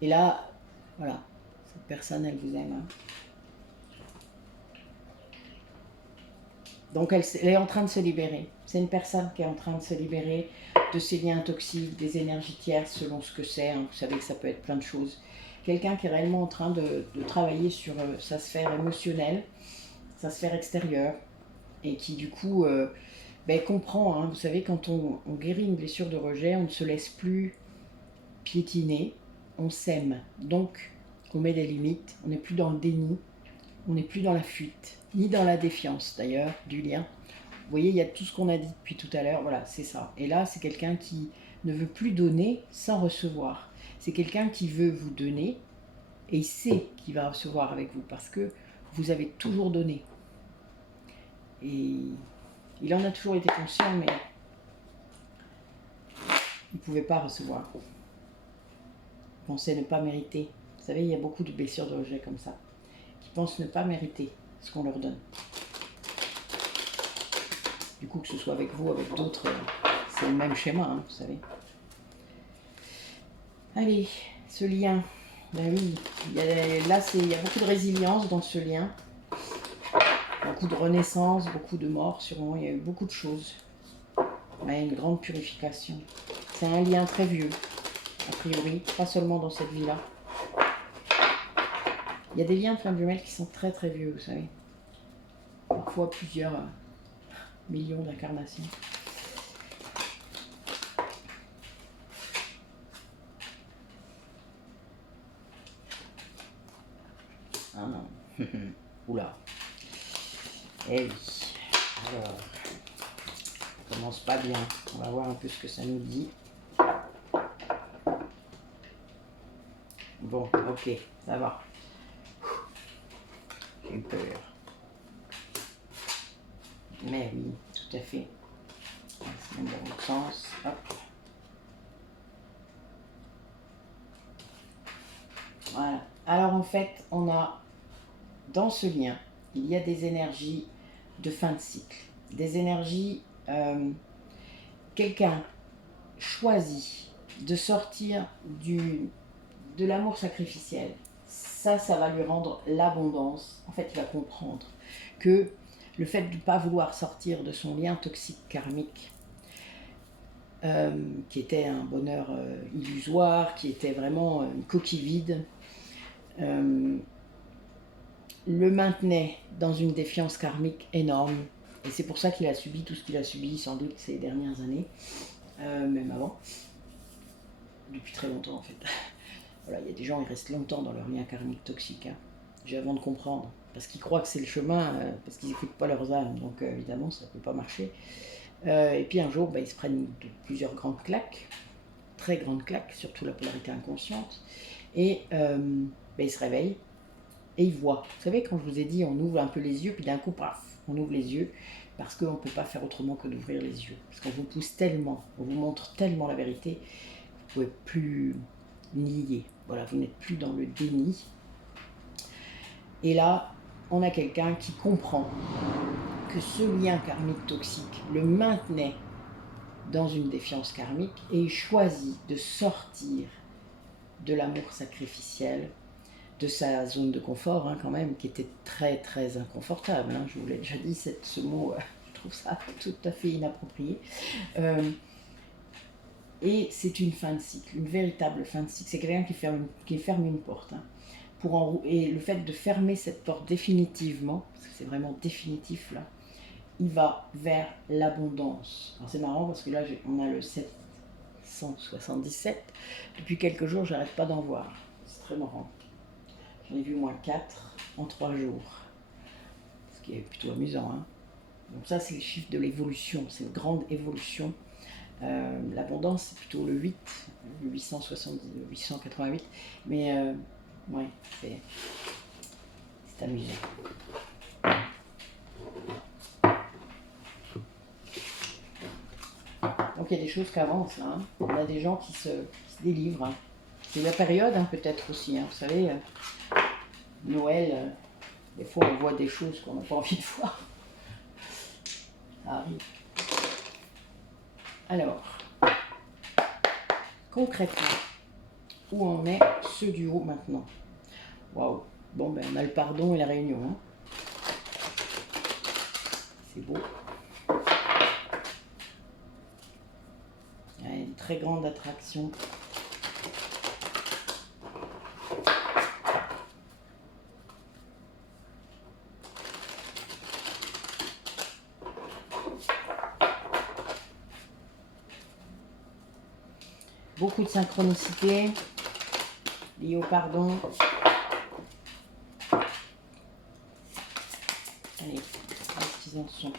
Et là, voilà, cette personne, elle vous aime. Hein. Donc, elle est en train de se libérer. C'est une personne qui est en train de se libérer de ses liens toxiques, des énergies tierces, selon ce que c'est. Hein. Vous savez que ça peut être plein de choses. Quelqu'un qui est réellement en train de travailler sur sa sphère émotionnelle, sa sphère extérieure, et qui, du coup, comprend. Hein. Vous savez, quand on guérit une blessure de rejet, on ne se laisse plus piétiner, on s'aime. Donc, on met des limites, on n'est plus dans le déni, on n'est plus dans la fuite, ni dans la défiance d'ailleurs du lien. Vous voyez, il y a tout ce qu'on a dit depuis tout à l'heure, voilà, c'est ça. Et là, c'est quelqu'un qui ne veut plus donner sans recevoir. C'est quelqu'un qui veut vous donner et il sait qu'il va recevoir avec vous parce que vous avez toujours donné. Et il en a toujours été conscient, mais il ne pouvait pas recevoir. Il pensait ne pas mériter. Vous savez, il y a beaucoup de blessures de rejet comme ça, qui pensent ne pas mériter ce qu'on leur donne. Du coup, que ce soit avec vous, avec d'autres, c'est le même schéma, hein, vous savez. Allez, ce lien, ben oui, il y a beaucoup de résilience dans ce lien, beaucoup de renaissance, beaucoup de morts, sûrement, il y a eu beaucoup de choses. Il y a une grande purification. C'est un lien très vieux, a priori, pas seulement dans cette vie-là. Il y a des liens flammes jumelles qui sont très très vieux, vous savez. Parfois plusieurs millions d'incarnations. Ah non. Oula. Eh oui. Alors, ça commence pas bien. On va voir un peu ce que ça nous dit. Bon, ok, ça va. J'ai eu peur. Mais oui, tout à fait. C'est même dans l'autre sens. Hop. Voilà. Alors en fait, on a dans ce lien, il y a des énergies de fin de cycle. Des énergies... quelqu'un choisit de sortir de l'amour sacrificiel. Ça va lui rendre l'abondance. En fait, il va comprendre que le fait de ne pas vouloir sortir de son lien toxique karmique, qui était un bonheur illusoire, qui était vraiment une coquille vide, le maintenait dans une défiance karmique énorme. Et c'est pour ça qu'il a subi tout ce qu'il a subi, sans doute, ces dernières années, même avant, depuis très longtemps en fait. Voilà, il y a des gens, ils restent longtemps dans leur lien karmique toxique, hein, avant de comprendre, parce qu'ils croient que c'est le chemin, parce qu'ils n'écoutent pas leurs âmes, donc évidemment ça ne peut pas marcher. Et puis un jour, ils se prennent plusieurs grandes claques, très grandes claques, surtout la polarité inconsciente, et ils se réveillent, et ils voient. Vous savez, quand je vous ai dit, on ouvre un peu les yeux, puis d'un coup, paf, on ouvre les yeux, parce qu'on ne peut pas faire autrement que d'ouvrir les yeux, parce qu'on vous pousse tellement, on vous montre tellement la vérité, vous ne pouvez plus nier. Voilà, vous n'êtes plus dans le déni. Et là, on a quelqu'un qui comprend que ce lien karmique toxique le maintenait dans une défiance karmique et il choisit de sortir de l'amour sacrificiel, de sa zone de confort, hein, quand même, qui était très très inconfortable. Hein, je vous l'ai déjà dit, ce mot, je trouve ça tout à fait inapproprié. Et c'est une fin de cycle, une véritable fin de cycle. C'est quelqu'un qui ferme une porte. Hein, et le fait de fermer cette porte définitivement, parce que c'est vraiment définitif là, il va vers l'abondance. Alors c'est marrant parce que là on a le 777. Depuis quelques jours, j'arrête pas d'en voir. C'est très marrant. J'en ai vu moins 4 en 3 jours. Ce qui est plutôt amusant. Hein. Donc ça, c'est le chiffre de l'évolution. C'est une grande évolution. L'abondance, c'est plutôt le 8, le 888. Mais ouais, c'est amusant. Donc il y a des choses qui avancent là. Hein. On a des gens qui se délivrent. Hein. C'est la période hein, peut-être aussi. Hein. Vous savez, Noël, des fois on voit des choses qu'on n'a pas envie de voir. Ça arrive. Alors, concrètement, où en est ce duo maintenant? Waouh. Bon, ben on a le pardon et la réunion. Hein. C'est beau. Il y a une très grande attraction. Beaucoup de synchronicité liée au pardon. Allez, où est-ce qu'ils en sont?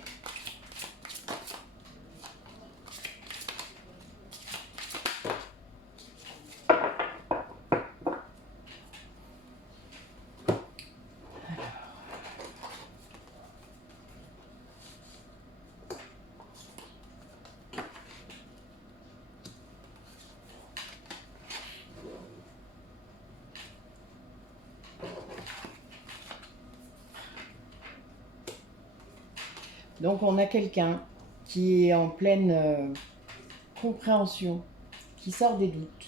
Donc on a quelqu'un qui est en pleine compréhension, qui sort des doutes,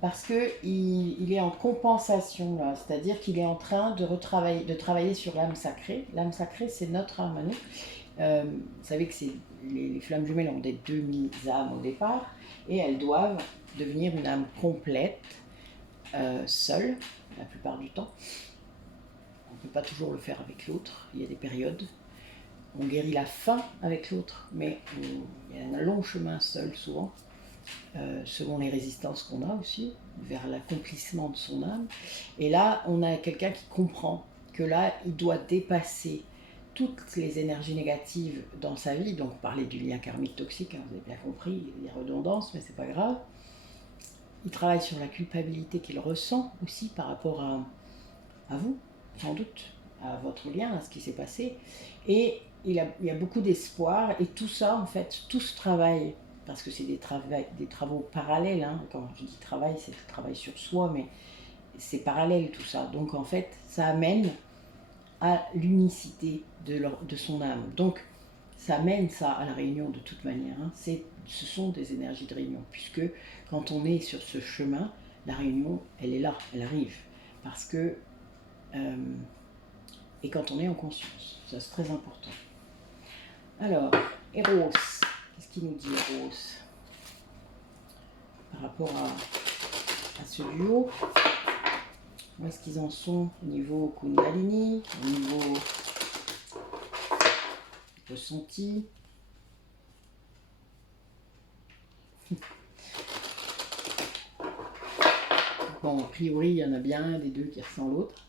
parce qu'il est en compensation, là, c'est-à-dire qu'il est en train de travailler sur l'âme sacrée. L'âme sacrée, c'est notre âme à nous. Vous savez que les flammes jumelles ont des demi-âmes au départ, et elles doivent devenir une âme complète, seule, la plupart du temps. On ne peut pas toujours le faire avec l'autre, il y a des périodes. On guérit la faim avec l'autre, mais il y a un long chemin seul souvent, selon les résistances qu'on a aussi, vers l'accomplissement de son âme. Et là, on a quelqu'un qui comprend que là, il doit dépasser toutes les énergies négatives dans sa vie. Donc, parler du lien karmique toxique, hein, vous avez bien compris, il y a des redondances, mais c'est pas grave. Il travaille sur la culpabilité qu'il ressent aussi par rapport à vous, sans doute, à votre lien, à ce qui s'est passé. Et il y a beaucoup d'espoir, et tout ça, en fait, tout ce travail, parce que c'est des travaux parallèles, hein. Quand je dis travail, c'est le travail sur soi, mais c'est parallèle tout ça. Donc en fait, ça amène à l'unicité de son âme. Donc ça amène ça à la réunion de toute manière. Hein. Ce sont des énergies de réunion, puisque quand on est sur ce chemin, la réunion, elle est là, elle arrive. Parce que... et quand on est en conscience, ça c'est très important. Alors, Eros, qu'est-ce qu'il nous dit Eros par rapport à ce duo? Où est-ce qu'ils en sont au niveau Kundalini, au niveau ressenti? Bon, a priori, il y en a bien un des deux qui ressent l'autre.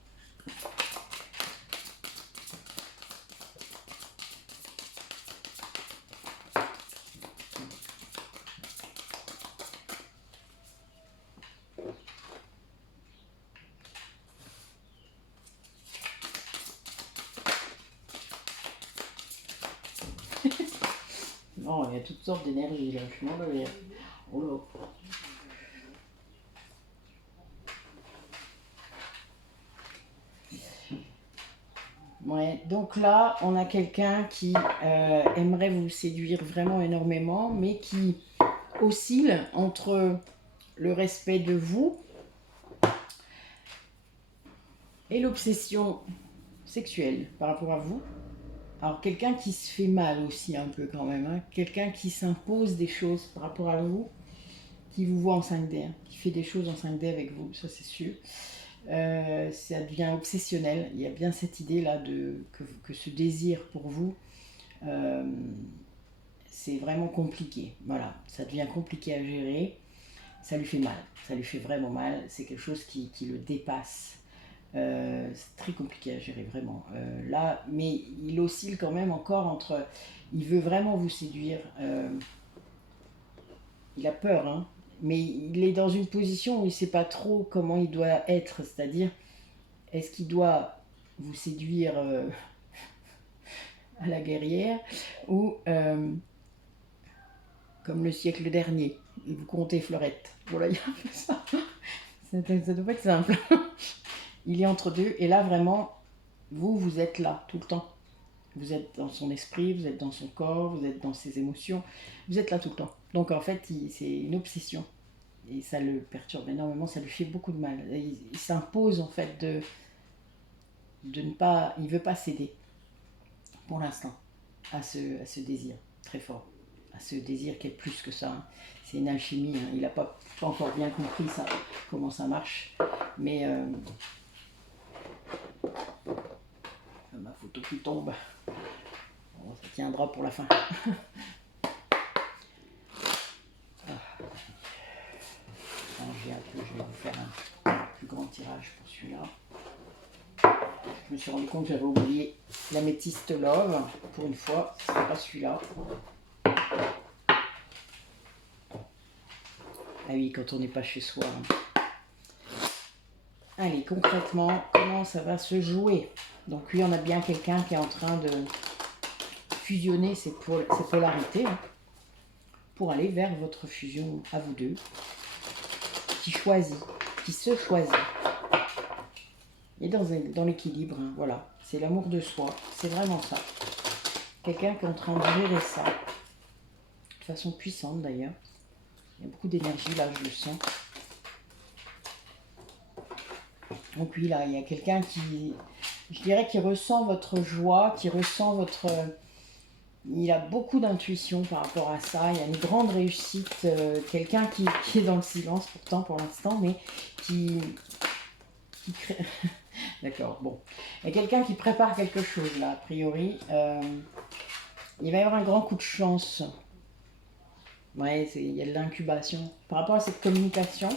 Non, il y a toutes sortes d'énergies là, je suis mort de rire. Oh là. Ouais, donc là, on a quelqu'un qui aimerait vous séduire vraiment énormément, mais qui oscille entre le respect de vous et l'obsession sexuelle par rapport à vous. Alors quelqu'un qui se fait mal aussi un peu quand même, hein. Quelqu'un qui s'impose des choses par rapport à vous, qui vous voit en 5D, hein, qui fait des choses en 5D avec vous, ça c'est sûr. Ça devient obsessionnel. Il y a bien cette idée-là que ce désir pour vous, c'est vraiment compliqué. Voilà, ça devient compliqué à gérer. Ça lui fait mal, ça lui fait vraiment mal. C'est quelque chose qui le dépasse. C'est très compliqué à gérer, vraiment. Là, mais il oscille quand même encore entre... Il veut vraiment vous séduire. Il a peur, hein, mais il est dans une position où il ne sait pas trop comment il doit être. C'est-à-dire, est-ce qu'il doit vous séduire à la guerrière ou comme le siècle dernier, et vous comptez fleurette. Voilà, il y a un peu ça. Ça ne doit pas être simple. Il est entre deux, et là vraiment, vous êtes là tout le temps. Vous êtes dans son esprit, vous êtes dans son corps, vous êtes dans ses émotions, vous êtes là tout le temps. Donc en fait, c'est une obsession. Et ça le perturbe énormément, ça lui fait beaucoup de mal. Il s'impose en fait de ne pas... Il ne veut pas céder, pour l'instant, à ce désir très fort. À ce désir qui est plus que ça. Hein. C'est une alchimie, hein. Il n'a pas encore bien compris ça, comment ça marche. Mais... ma photo qui tombe. Bon, ça tiendra pour la fin. Je vais vous faire un plus grand tirage pour celui-là. Je me suis rendu compte que j'avais oublié l'améthyste Love. Pour une fois, ce n'est pas celui-là. Ah oui, quand on n'est pas chez soi. Allez, concrètement, comment ça va se jouer? Donc lui, on a bien quelqu'un qui est en train de fusionner ses polarités, hein, pour aller vers votre fusion à vous deux, qui choisit, qui se choisit. Et dans l'équilibre, hein, voilà, c'est l'amour de soi, c'est vraiment ça. Quelqu'un qui est en train de gérer ça, de façon puissante d'ailleurs. Il y a beaucoup d'énergie là, je le sens. Donc oui, là, il y a quelqu'un qui, je dirais, qui ressent votre joie, qui ressent votre... Il a beaucoup d'intuition par rapport à ça, il y a une grande réussite, quelqu'un qui est dans le silence pourtant pour l'instant, mais qui crée... D'accord, bon. Il y a quelqu'un qui prépare quelque chose là, a priori. Il va y avoir un grand coup de chance. Ouais, il y a de l'incubation. Par rapport à cette communication,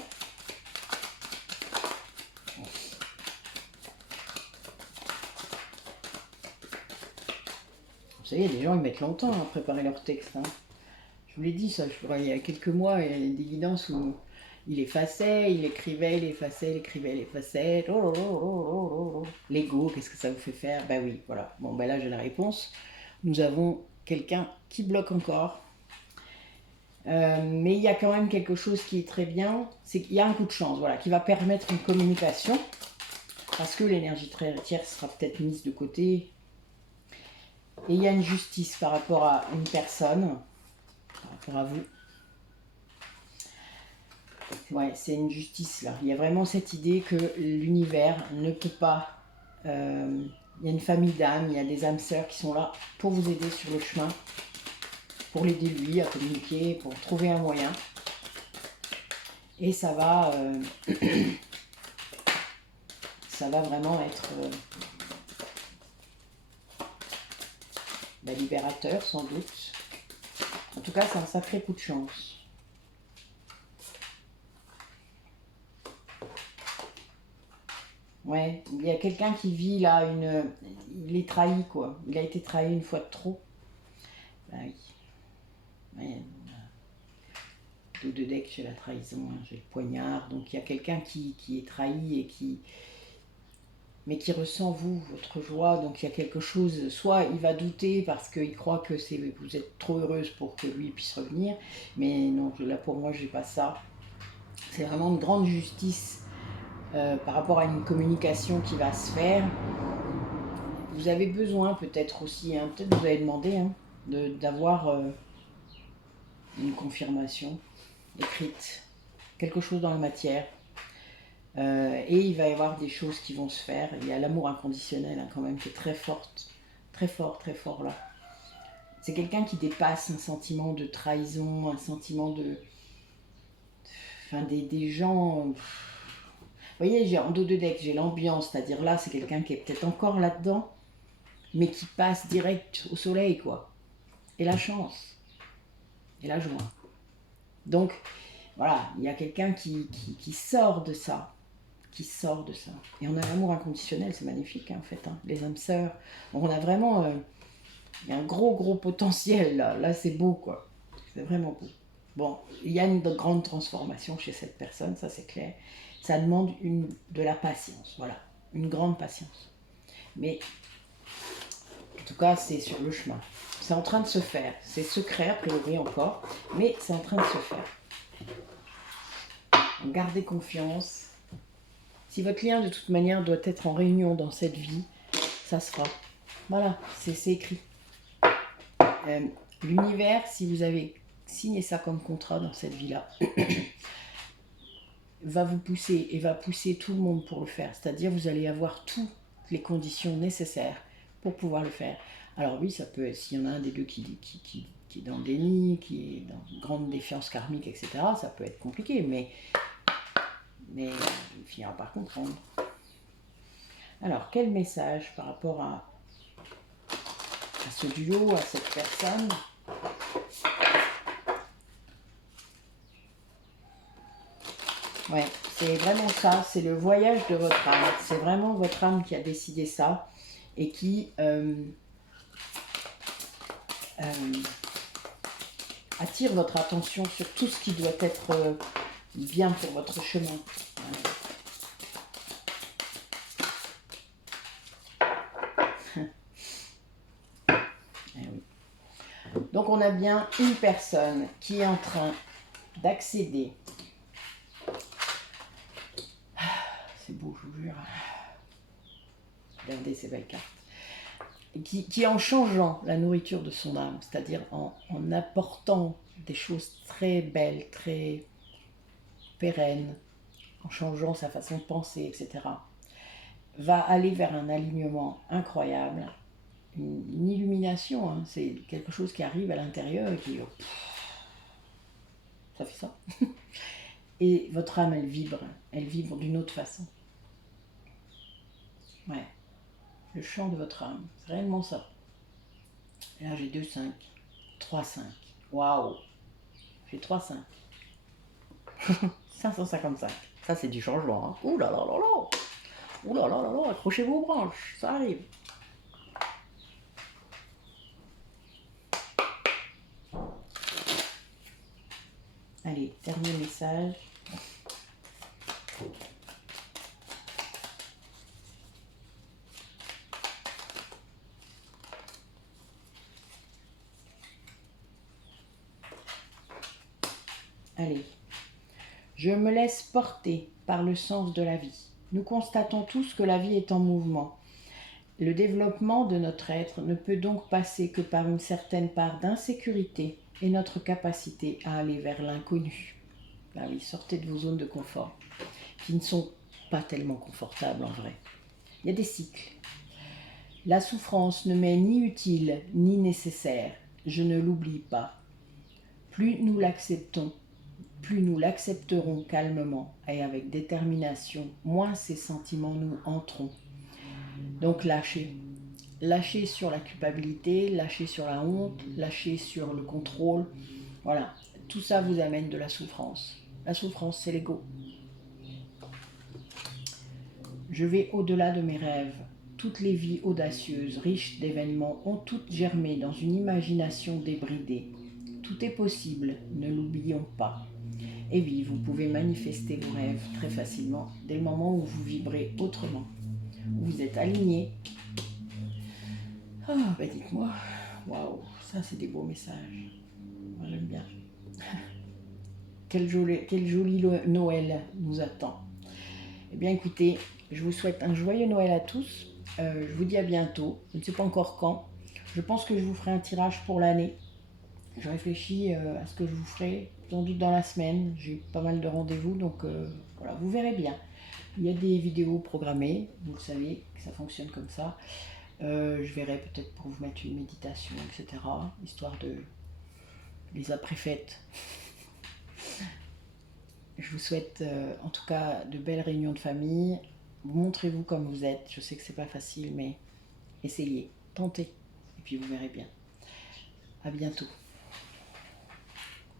vous savez, des gens, ils mettent longtemps à préparer leur texte. Hein. Je vous l'ai dit, ça, il y a quelques mois, il y a des guidances où il effaçait, il écrivait, il effaçait, il écrivait, il effaçait. L'ego, qu'est-ce que ça vous fait faire? Ben oui, voilà. Bon, ben là, j'ai la réponse. Nous avons quelqu'un qui bloque encore. Mais il y a quand même quelque chose qui est très bien, c'est qu'il y a un coup de chance, voilà, qui va permettre une communication, parce que l'énergie tierce sera peut-être mise de côté. Et il y a une justice par rapport à une personne, par rapport à vous. Ouais, c'est une justice là. Il y a vraiment cette idée que l'univers ne peut pas... il y a une famille d'âmes, il y a des âmes sœurs qui sont là pour vous aider sur le chemin, pour l'aider lui à communiquer, pour trouver un moyen. Et ça va... ça va vraiment être... libérateur sans doute. En tout cas, c'est un sacré coup de chance. Ouais, il y a quelqu'un qui vit là il est trahi quoi. Il a été trahi une fois de trop. Bah oui. Ouais, dos de deck chez la trahison, hein. J'ai le poignard. Donc il y a quelqu'un qui est trahi et mais qui ressent vous, votre joie, donc il y a quelque chose, soit il va douter parce qu'il croit que vous êtes trop heureuse pour que lui puisse revenir, mais non, là pour moi j'ai pas ça. C'est vraiment une grande justice par rapport à une communication qui va se faire. Vous avez besoin peut-être aussi, hein, peut-être vous avez demandé hein, d'avoir une confirmation écrite, quelque chose dans la matière. Et il va y avoir des choses qui vont se faire. Il y a l'amour inconditionnel hein, quand même qui est très forte, très fort là. C'est quelqu'un qui dépasse un sentiment de trahison, un sentiment de... enfin, des gens... Vous voyez, j'ai en dos de deck, j'ai l'ambiance, c'est-à-dire là, c'est quelqu'un qui est peut-être encore là-dedans, mais qui passe direct au soleil, quoi. Et la chance, et la joie. Donc, voilà, il y a quelqu'un qui sort de ça, qui sort de ça. Et on a l'amour inconditionnel, c'est magnifique, hein, en fait, hein, les âmes sœurs. Donc on a vraiment, il y a un gros potentiel, là c'est beau, quoi. C'est vraiment beau. Bon, il y a une grande transformation chez cette personne, ça c'est clair. Ça demande de la patience, voilà, une grande patience. Mais en tout cas, c'est sur le chemin. C'est en train de se faire. C'est secret, a priori encore, mais c'est en train de se faire. Gardez confiance. Si votre lien, de toute manière, doit être en réunion dans cette vie, ça se fera. Voilà, c'est écrit. L'univers, si vous avez signé ça comme contrat dans cette vie-là, va vous pousser et va pousser tout le monde pour le faire. C'est-à-dire vous allez avoir toutes les conditions nécessaires pour pouvoir le faire. Alors oui, ça peut être, s'il y en a un des deux qui est dans le déni, qui est dans une grande défiance karmique, etc., ça peut être compliqué, mais il finira par comprendre. Alors, quel message par rapport à ce duo, à cette personne? Ouais, c'est vraiment ça, c'est le voyage de votre âme. C'est vraiment votre âme qui a décidé ça et qui attire votre attention sur tout ce qui doit être bien pour votre chemin. Eh oui. Donc on a bien une personne qui est en train d'accéder. C'est beau, je vous jure. Regardez ces belles cartes. Qui en changeant la nourriture de son âme, c'est-à-dire en apportant des choses très belles, très pérennes, en changeant sa façon de penser, etc., va aller vers un alignement incroyable, une illumination, hein, c'est quelque chose qui arrive à l'intérieur et qui... ça fait ça. Et votre âme, elle vibre d'une autre façon. Ouais. Le chant de votre âme, c'est réellement ça. Et là, j'ai 2 5, 3 5. Waouh! J'ai 3 5. 555. Ça, c'est du changement. Hein. Ouh là là là là! Ouh là là là là! Accrochez-vous aux branches, ça arrive. Allez, dernier message. Allez. Je me laisse porter par le sens de la vie. Nous constatons tous que la vie est en mouvement. Le développement de notre être ne peut donc passer que par une certaine part d'insécurité et notre capacité à aller vers l'inconnu. Ah oui, sortez de vos zones de confort, qui ne sont pas tellement confortables en vrai. Il y a des cycles. La souffrance ne m'est ni utile ni nécessaire. Je ne l'oublie pas. Plus nous l'acceptons, plus nous l'accepterons calmement et avec détermination, moins ces sentiments nous hanteront. Donc lâchez. Lâchez sur la culpabilité, lâchez sur la honte, lâchez sur le contrôle. Voilà, tout ça vous amène de la souffrance. La souffrance, c'est l'ego. Je vais au-delà de mes rêves. Toutes les vies audacieuses, riches d'événements, ont toutes germé dans une imagination débridée. Tout est possible, ne l'oublions pas. Et oui, vous pouvez manifester vos rêves très facilement dès le moment où vous vibrez autrement, où vous êtes aligné. Ah, ben dites-moi, waouh, ça c'est des beaux messages. Moi j'aime bien. Quel joli Noël nous attend. Eh bien écoutez, je vous souhaite un joyeux Noël à tous. Je vous dis à bientôt. Je ne sais pas encore quand. Je pense que je vous ferai un tirage pour l'année. Je réfléchis à ce que je vous ferai, sans doute dans la semaine. J'ai pas mal de rendez-vous, donc voilà, vous verrez bien. Il y a des vidéos programmées, vous le savez, que ça fonctionne comme ça. Je verrai peut-être pour vous mettre une méditation, etc. Histoire de les après-fêtes. Je vous souhaite en tout cas de belles réunions de famille. Montrez-vous comme vous êtes. Je sais que c'est pas facile, mais essayez, tentez, et puis vous verrez bien. À bientôt.